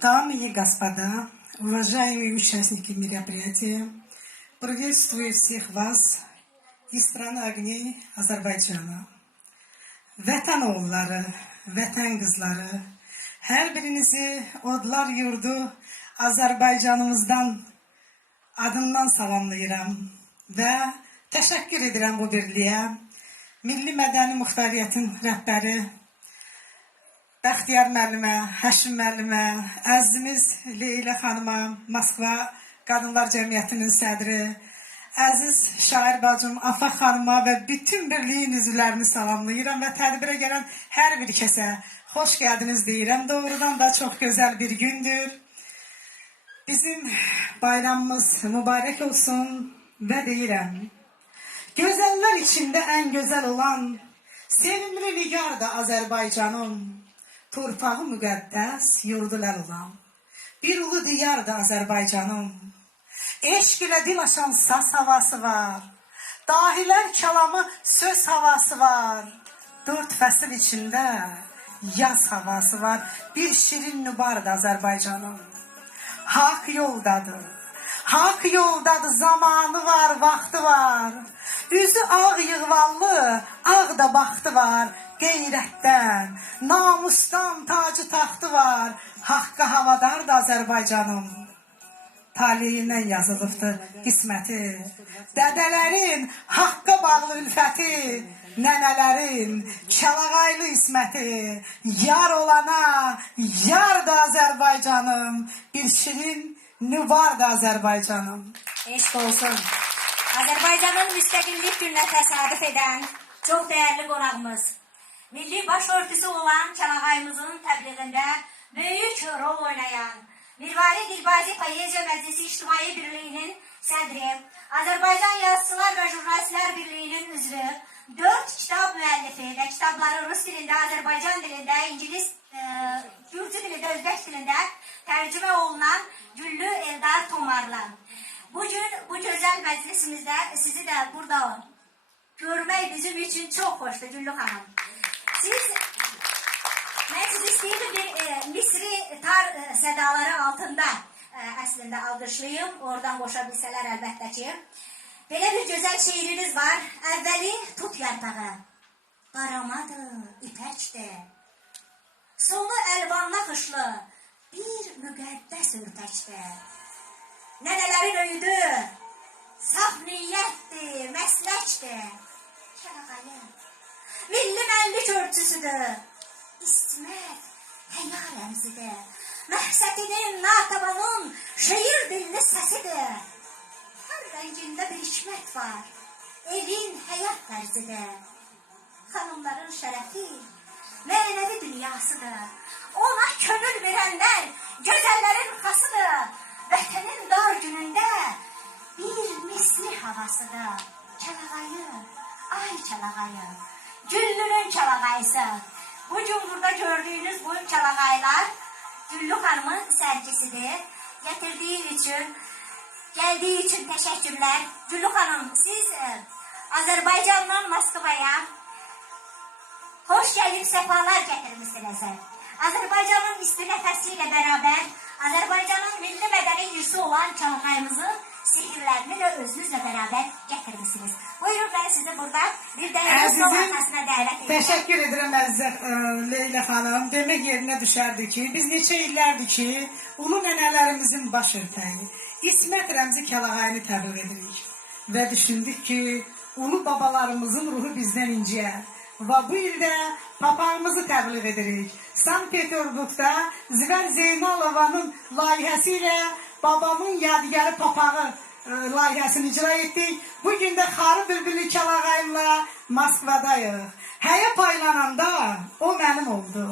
Дамы и господа, уважаемые участники мероприятия, приветствую всех вас из страны огней Azərbaycana. Vətən oğulları, vətən qızları, hər birinizi odlar yurdu Azərbaycanımızdan adından salamlayıram və təşəkkür edirəm bu birliyə. Milli Mədəni Muxtariyyətin rəhbəri Bəxtiyar müəllimə, Həşim müəllimə, əzizimiz Leyla xanıma, Moskva Qadınlar Cəmiyyətinin sədri, əziz şair bacım Afaq xanıma və bütün birliyin üzvlərini salamlayıram və tədbirə gələn hər bir kəsə xoş gəldiniz deyirəm. Doğrudan da çox gözəl bir gündür. Bizim bayramımız mübarək olsun və deyirəm. Gözəller içində ən gözəl olan sevimli nigar da Azərbaycanım. Torpağı müqəddəs, yurdular olan bir ulu diyar da Azərbaycanım. Eşq ilə dil aşan saz havası var. Dahilər kəlamı söz havası var. Dörd fəsil içində yaz havası var. Bir şirin nübar da Azərbaycanım. Hak yoldadır. Hak yoldadır, zamanı var, vaxtı var. Üzü ağ yığvallı, ağ da baxtı var. Qeyrətdən, namusdan tacı taxtı var. Haqqı havadar da Azərbaycanım. Taleyindən yazılıbdır qisməti. Dədələrin haqqa bağlı ülfəti, nənələrin kəlağaylı isməti. Yar olana, yar da Azərbaycanım. Bir şirin nüvar da Azərbaycanım. Eşq olsun. Azərbaycanın müstəqillik gününə təsadüf edən çox dəyərli qonağımız, milli başörtüsü olan Kəlağayımızın təbliğində böyük rol oynayan, Mirvari Dilbazi Poeziya Məclisi İctimai Birliyinin sədri, Azərbaycan Yazıçılar və Jurnalistlər Birliyinin üzvü, 4 kitab müəllifi və kitabları rus dilində, Azərbaycan dilində, İngilis, Gürcü dilində, Özbək dilində tərcümə olunan Güllü Eldar Tomarlı. Bugün bu gözəl məclisimizdə sizi də burada görmək bizim üçün çox xoşdur Güllü xanım. Mən sizi istəyirdim bir Misri tar sədaları altında əslində alqışlayım. Oradan qoşa bilsələr əlbəttə ki. Belə bir gözəl şeiriniz var. Əvvəli tut yarpağı, qaramadır, ipəkdir. Sonu əlvanla xışlı, bir müqəddəs ürtəkdir. Nənələrin öyüdü, saf niyyətdir, məsləkdir. Kəlağayı, milli mənlik örtüsüdür. İsmət, həya rəmzidir. Məhsətinin, natabanın şeir dilli səsidir. Hər rəngində bir hikmət var, evin həyat tərzidir. Xanımların şərəfi, mənəvi dünyasıdır. Ona könül verənlər, gözəllərin xasıdır. Vətənin dar günündə bir misli havasıdır. Kəlağayı, ay Kəlağayı, Güllünün kəlağayısı. Bugün burada gördüğünüz bu kəlağaylar Güllü xanımın sərgisidir. Getirdiği için, geldiği için teşekkürler. Güllü xanım, siz Azərbaycandan Moskvaya hoş gelip sefalar getirmişsiniz. Azərbaycanın isti nəfəsiyle beraber Azərbaycanın milli mədəni irsi olan Kəlağayımızın sihirlərini də özünüzlə beraber getirmişsiniz. Buyurun, ben sizi burada bir dəyərli sohbətinə dəvət edirəm. Təşəkkür edirəm əziz Leyla xanım. Demək yerinə düşərdi ki, biz neçə illərdir ki, ulu nənələrimizin baş örtəyi İsmət Rəmzi Kəlağayını təbliğ edirik. Və düşündük ki, ulu babalarımızın ruhu bizdən inciyər. Və bu ildə papağımızı təbliğ edirik. Sankt Peterburg'da Zivər Zeynalovanın layihəsi ilə babamın yadigarı papağı layihəsini icra etdik. Bugün də Xarı Bülbülü Kəlağayımla Moskvadayıq. Həyə paylananda o mənim oldu.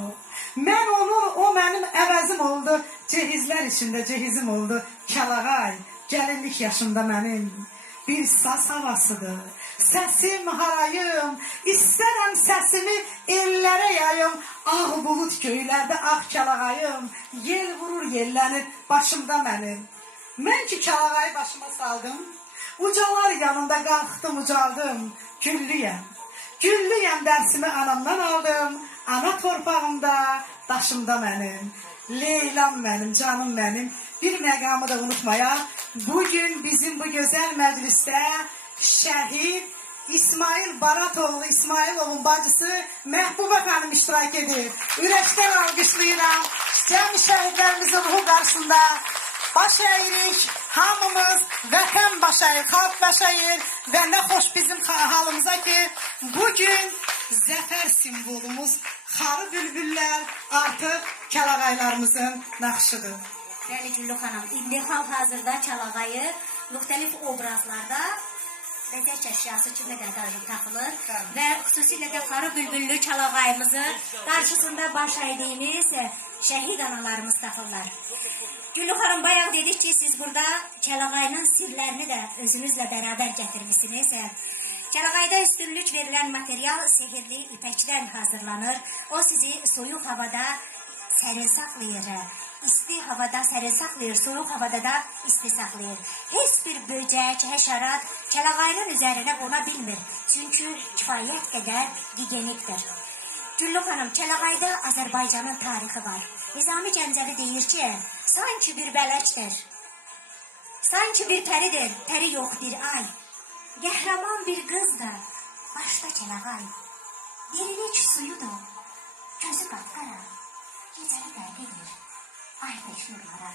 Mən onu, o mənim əvəzim oldu. Cehizlər içində cehizim oldu. Kəlağay, gəlinlik yaşımda mənim bir saz havasıdır. Səsim harayım, istərəm səsimi ellərə yayım. Ağ bulut göylərdə ağ Kəlağayım, yel vurur yellənir başımda mənim. Mən ki Kəlağayı başıma saldım, ucalar yanında qalxdım ucaldım. Güllüyəm, güllüyəm dərsimi anamdan aldım. Ana torpağımda, daşımda mənim. Leylam benim, canım benim. Bir məqamı da unutmayaq. Bugün bizim bu gözəl məclisdə şəhid İsmail Baratoğlu, İsmailovun bacısı Məhbuba xanım iştirak edir. Ürəkdən alqışlayıram. Cəmi şəhidlərimizin ruhu qarşısında baş əyirik. Hamımız vətən baş əyir, xalq baş əyir və nə xoş bizim halımıza ki, bugün zəfər simvolumuz xarı bülbüllər artıq kəlağaylarımızın naxışıdır. Bəli Güllü xanım, indi hal-hazırda Kəlağayı müxtəlif obrazlarda bəzək əşyası kimi də taxılır və xüsusilə də xarı bülbüllü Kəlağayımızın qarşısında baş əydiyimiz şəhid analarımız taxırlar. Güllü xanım, bayaq dedik ki, siz burada Kəlağayının sirlərini də özünüzlə bərabər gətirmişsiniz. Kəlağayda üstünlük verilən material sehirli ipəkdən hazırlanır. O sizi soyuq havada sərin saxlayır. İsti havada sərin saxlayır, soyuq havada da isti saxlayır. Heç bir böcək, həşərat Kəlağayının üzərinə qona bilmir. Çünki kifayət qədər gigiyenikdir. Güllü xanım, Kəlağayda Azərbaycanın tarixi var. Nizami Gəncəvi deyir ki, sanki bir bələkdir. Sanki bir pəridir, pəri yox bir ay. Qəhrəman bir qızdır, başda Kəlağay. Dirilik suyudur, gözü qapqara, gecəni dərd edir, ay peşnurlara.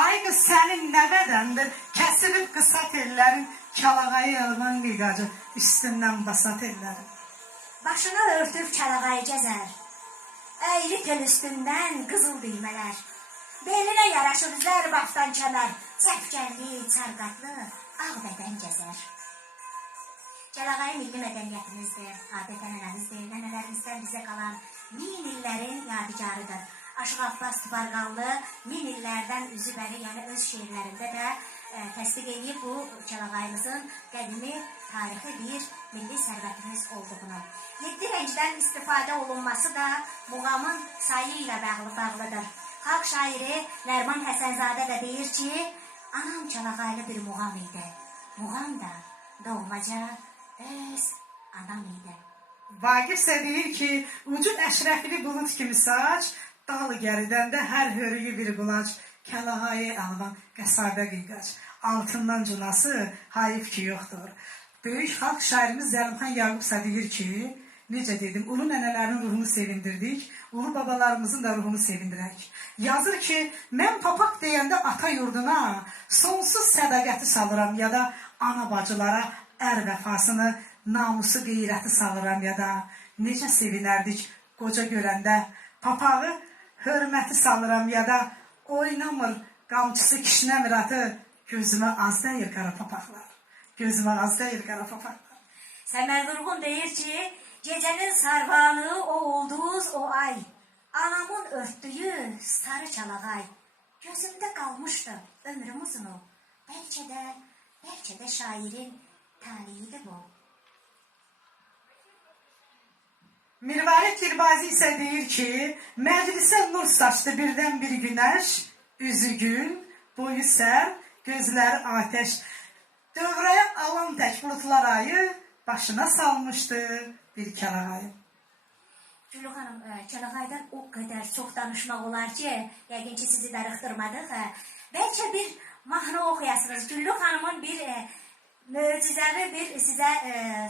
Ay qız sənin nə bədəndir, kəsilib qısa tellərin, Kəlağayı yalman qıyqacı, üstündən basat ellərin. Başına örtüb Kəlağayı gəzər, əyri tel üstündən qızıl düymələr. Belinə yaraşır zərbafdan kəmər, çəpkənli, çarqatlı, ağ bədən gəzər. Kəlağayı milli mədəniyyətimizdir, adət-ənənəmizdir, nənələrimizdən bizə qalan min illərin yadigarıdır. Aşıq Abbas Tubarqanlı min illərdən üzü bəri, yəni öz şeirlərində də təsdiq edib bu Kəlağayımızın qədimi tarixi bir milli sərvətimiz olduğunu. 7 rəngdən istifadə olunması da muğamın sayı ilə bağlıdır. Xalq şairi Nərman Həsənzadə də deyir ki, anam Kəlağaylı bir muğam idi. Muğam da doğmaca öz anam idi. Vaqif isə deyir ki, ucun əşrəfli bulut kimi saç, dalı gəridən də hər hörüyü bir qulac, Kəlağayı alman qəsabə qıyqac, altından cunası hayif ki yoxdur. Böyük xalq şairimiz Zəlimxan Yaqub isə deyir ki, necə dedim, ulu nənələrin ruhunu sevindirdik, ulu babalarımızın da ruhunu sevindirək. Yazır ki, mən papaq deyəndə ata yurduna sonsuz sədaqəti salıram ya da ana bacılara ər vəfasını, namusu qeyrəti salıram ya da necə sevinərdik qoca görəndə papağı hörməti salıram ya da oynamır qamçısı kişnəmir atı, gözümə az dəyir qara papaqlar, gözümə az dəyir qara papaqlar. Səməd Vurğun deyir ki, gecənin sarvanı o ulduz o ay, anamın örtdüyü sarı Kəlağay, gözümdə qalmışdı ömrüm uzunu, bəlkə də şairin talihidir bu. Mirvarid Dilbazi isə deyir ki, məclisə nur saçdı birdən bir günəş, üzü gül, boyu sər, gözləri atəş, dövrəyə alan tək bulutlar ayı başına salmışdı bir Kəlağayı. Güllü xanım, Kəlağaydan o qədər çox danışmaq olar ki, yəqin ki sizi darıxdırmadıq. Bəlkə bir mahnı oxuyasınız. Güllü xanımın bir möcüzəvi bir sizə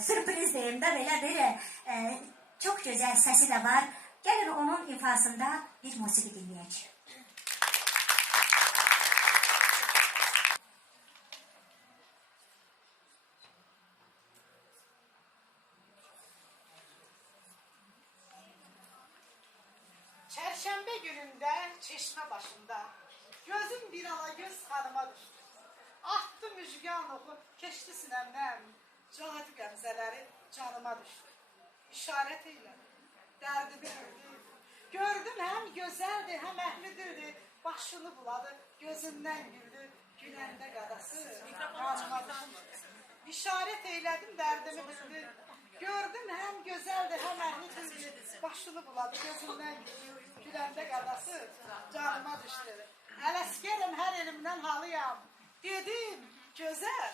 sürpriz deyim də, belə bir çox gözəl səsi də var. Gəlin onun ifasında bir musiqi dinləyək. Çərşənbə günündə çeşmə başında gözüm bir ala göz xanıma düşdü. Atdı müjgan oxu, keçdi sinəmdən, cadi qəmzələri canıma düşdü. İşarət eylədi, dərdimi gördü. Gördüm həm gözəldir, həm əhlidirdi, başını buladı, gözündən güldü, güləndə qadası canıma düşdü. İşarət eylədim, dərdimi bildi. Gördüm həm gözəldir, həm əhlidirdi, başını buladı, gözündən güldü, güləndə qadası canıma düşdü. Ələskərəm, hər elimdən halıyam. Dedim, gözəl,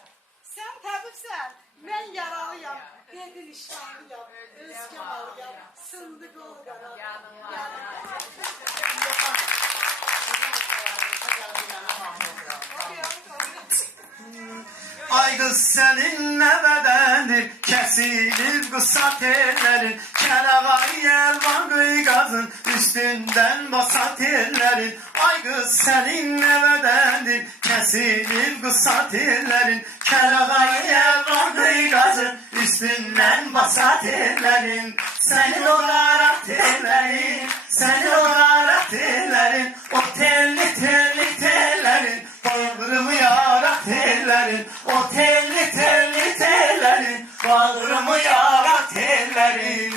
sən təbibsən, mən yaralıyam. Dedin iştahıyam, özgə malıyam, sındı qol qaram. kız senin ne bedenir, kesilir kısat ellerin, Kəlağayı elvan qıygazın, üstünden basat ellerin. Ay kız senin ne bedenir, kesilir kısat ellerin, Kəlağayı elvan qıygazın, üstünden basat ellerin. Senin o qarat ellerin, senin o qarat ellerin, o telli telli tellerin, bağrımı yarat ellerin, o telli telli tellerin, bağrımı yarat ellerin.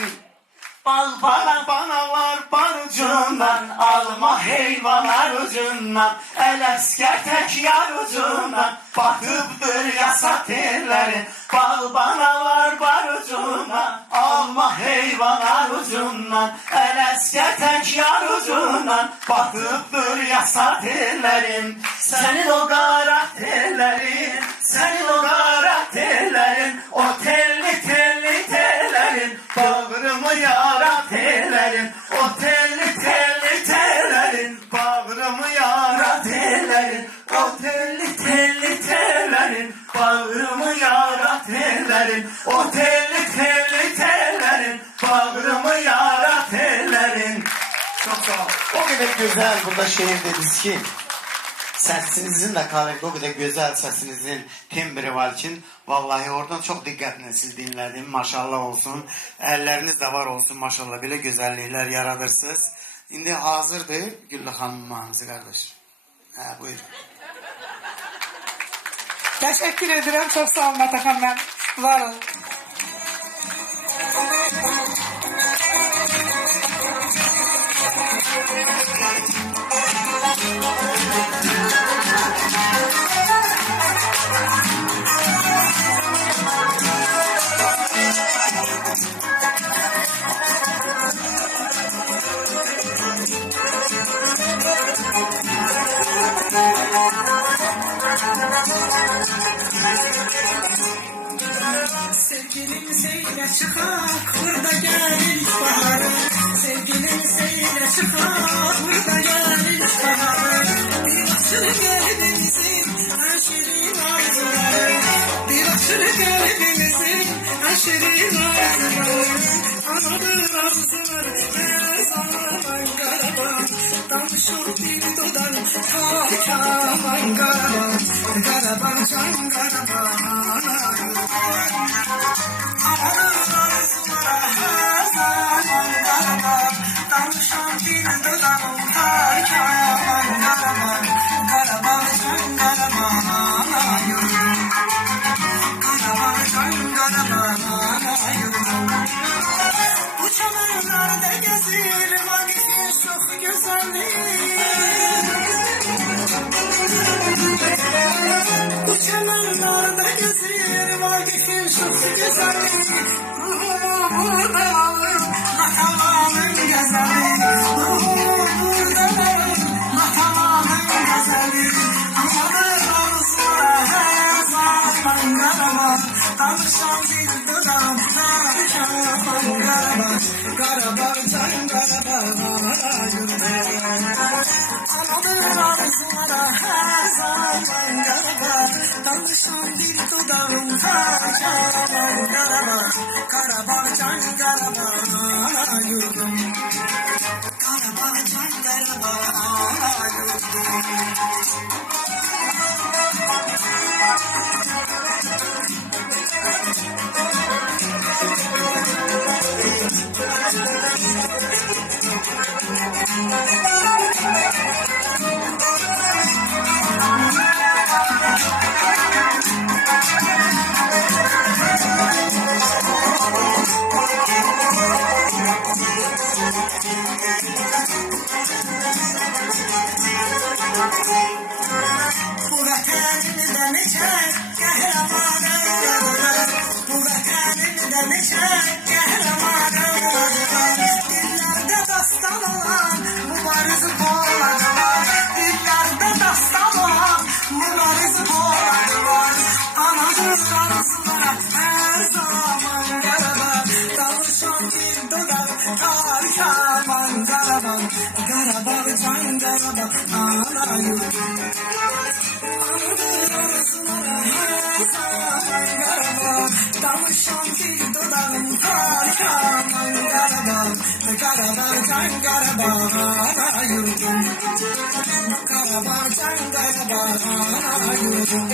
Bal bana var bar ucundan, alma heyvalar ucundan, el esker tek yar ucundan, batıbdır yasat ellerin. Bal bana var bar ucundan, alma heyvalar ucundan, el esker tek yar ucundan, batıbdır yasat ellerin. Senin o qarat ellerin, senin o qarat ellerin, o telli telli tellerin, bağrımı yarat ellerin, o telli telli tellerin, bağrımı yarat ellerin, o telli telli tellerin, bağrımı yarat ellerin, o telli telli tellerin, bağrımı yarat ellerin. Çok sağ ol. O kadar güzel burada şehir dediniz ki, səsinizin də karakter, o kadar güzel səsinizin tembri var ki, vallahi oradan çok dikkatli siz dinledim, maşallah olsun, elleriniz de var olsun maşallah, böyle güzellikler yaradırsınız. İndi hazırdır Güllü Hanım'ın hamısı kardeş. Buyur. Teşekkür ederim. Çok sağ olun Atakan ben. Var olun. Sevgilim seyle çıkak, burada gelin baharı. Sevgilim seyle çıkak, burada gelin baharı. Bir açılı kalbimizin aşırı arzuları, bir açılı kalbimizin aşırı arzuları. Anadır arzuları her zaman karavan, danışır bir dudağın ta kaman karavan, karavan can karavan. Anadır arzuları her zaman karavan, danışır bir dudağın ta kaman karavan, karavan can karavan. Karavan can karavan. Bu çamanlarda gezir vakit çok güzellik. Bu çamanlarda gezir vakit çok güzellik. Ruhumu burada alır, nakalanın güzellik. Ruhumu burada alır, nakalanın güzellik. Amadır arzulara her zaman karavan, danışan bir dudağım her kaman karavan, karavan can karavan. Amadır arzulara her zaman karavan, danışan bir dudağım her kaman karavan, karavan can karavan yurdum, karavan can karavan yurdum. Bu vatanımda neçer kahramanım varlar, bu vatanımda neçer kahramanım varlar. Dillerde dastan olan mübarız boğadılar, dillerde dastan olan mübarız boğadılar. Anadır arzulara her zaman karavan, danışan bir dudak tar kaman karavan, karavan can karavan ana yurdum. Anadır arzulara her zaman Qarabağ, danışan dil dodağım tarix aman Qarabağ, Qarabağ can Qarabağ ana yurdum, Qarabağ can Qarabağ ana yurdum.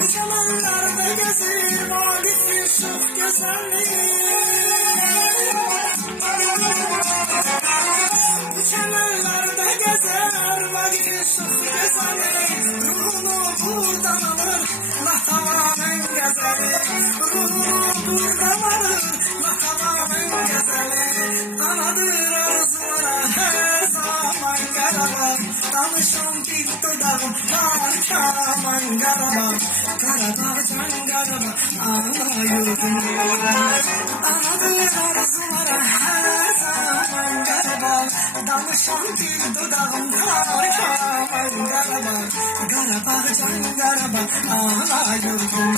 Bu zamanlarda gezir Valif Yusuf güzelliği, bu çemenlerde gezer Valif Yusuf güzelliği, ruhunu buradan alır Mahtamanın gezeli, ruhunu buradan alır Mahtamanın gezeli. Anadır arzulara her zaman Qarabağ, danışan bir dudağım tarih aman Qarabağ, Qarabağ can Qarabağ ana yurdum. Anadır arzulara her zaman Qarabağ, danışan bir dudağım tarih aman Qarabağ, Qarabağ can Qarabağ ana yurdum,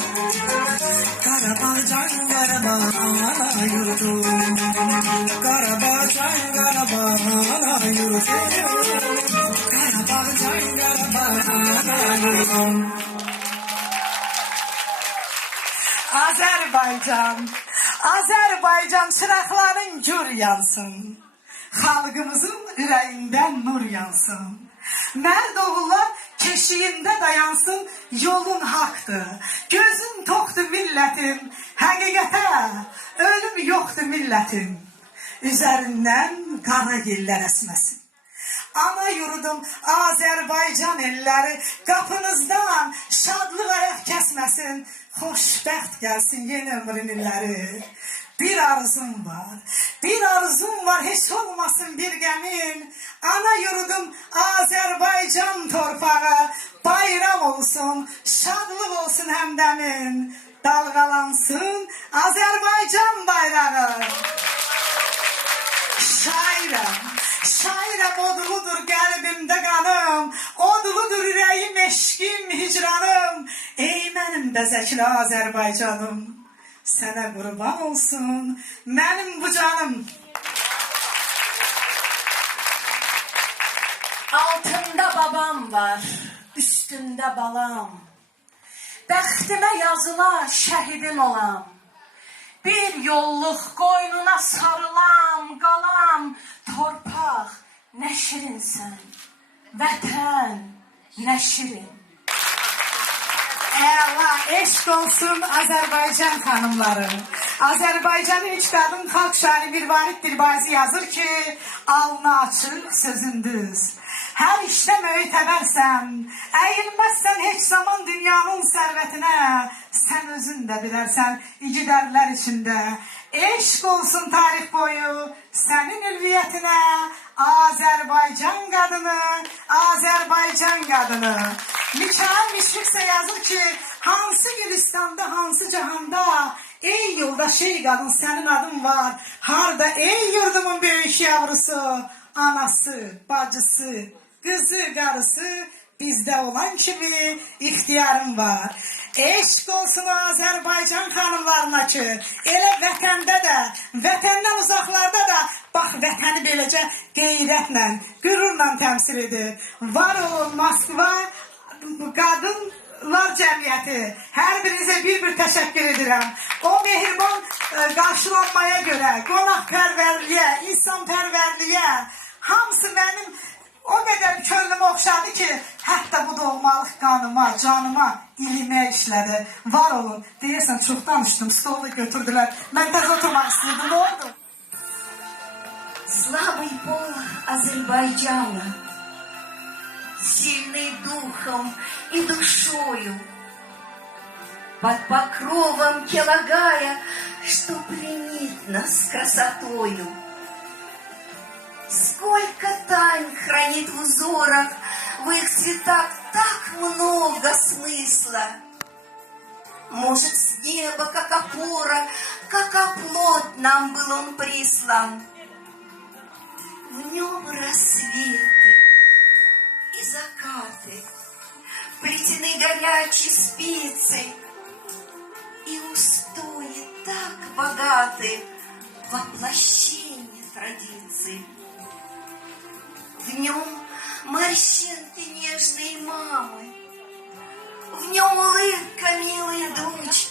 Qarabağ can Qarabağ ana yurdum, Qarabağ can Qarabağ ana yurdum, Qarabağ can Qarabağ ana yurdum. Azerbaycan, Azerbaycan çıraqların gür yansın, xalqımızın ürəyindən nur yansın. Mərd oğullar keşiyində dayansın, yolun haqdır, gözün toxdur millətin, həqiqətə ölüm yoxdur millətin, üzərindən qara yellər əsməsin. Ana yurdum Azərbaycan elləri, qapınızdan şadlıq ayaq kəsməsin, xoşbəxt gəlsin yeni ömrün illəri. Bir arzum var, bir arzum var, heç olmasın bir qəmin. Ana yurdum Azərbaycan torpağı, bayram olsun, şadlıq olsun həmdəmin. Dalğalansın Azərbaycan bayrağı. Şairəm, şairəm odludur qəlbimdə qanım, odludur ürəyim, eşqim, hicranım. Ey mənim bəzəkli Azərbaycanım, sənə qurban olsun mənim bu canım. Altında babam var, üstünde balam. Bəxtimə yazıla şəhidin olam. Bir yolluq qoynuna sarılam, qalam. Torpaq nə şirinsən, vətən nə şirin. Əla, eşq olsun Azərbaycan xanımları. Azərbaycanın ilk qadın xalq şairi Mirvarid Dilbazi yazır ki, alnı açıq, sözün düz. Hər işdə mötəbərsən, əyilməzsən heç zaman dünyanın sərvətinə. Sən özün də bilərsən igidərlər içində. Eşq olsun tarix boyu sənin ülviyyətinə. Azərbaycan qadını, Azərbaycan qadını. Mikail Müşfiqsə yazır ki, hansı Gülistanda, hansı cahanda, ey yoldaş, ey qadın sənin adın var. Harda ey yurdumun böyük yavrusu, anası, bacısı, qızı, qarısı, bizdə olan kimi ixtiyarım var. Eşq olsun Azərbaycan xanımlarına ki, elə vətəndə də, vətəndən uzaqlarda da, bax vətəni beləcə qeyrətlə, qürurla təmsil edir. Var olun Moskva Qadınlar Cəmiyyəti. Hər birinizə bir təşəkkür edirəm. O mehriban qarşılanmaya görə, qonaqpərvərliyə, insanpərvərliyə, hamısı mənim o qədər könlümü oxşadı ki, hətta bu doğmalıq qanıma, canıma, ilimə işlədi. Var olun. Deyirsən, çox danışdım, stolu götürdülər. Mən təz oturmaq istəyirdim, ne oldu? Слабый пол Азербайджана, сильный духом и душою, под покровом Келагая, что пленит нас красотою. Сколько тайн хранит в узорах, в их цветах так много смысла. Может, с неба, как опора, как оплот нам был он прислан. В нем рассветы и закаты, вплетены горячей спицей, и устои так богаты воплощение традиций. В нем морщинки нежной мамы, в нем улыбка милой дочки.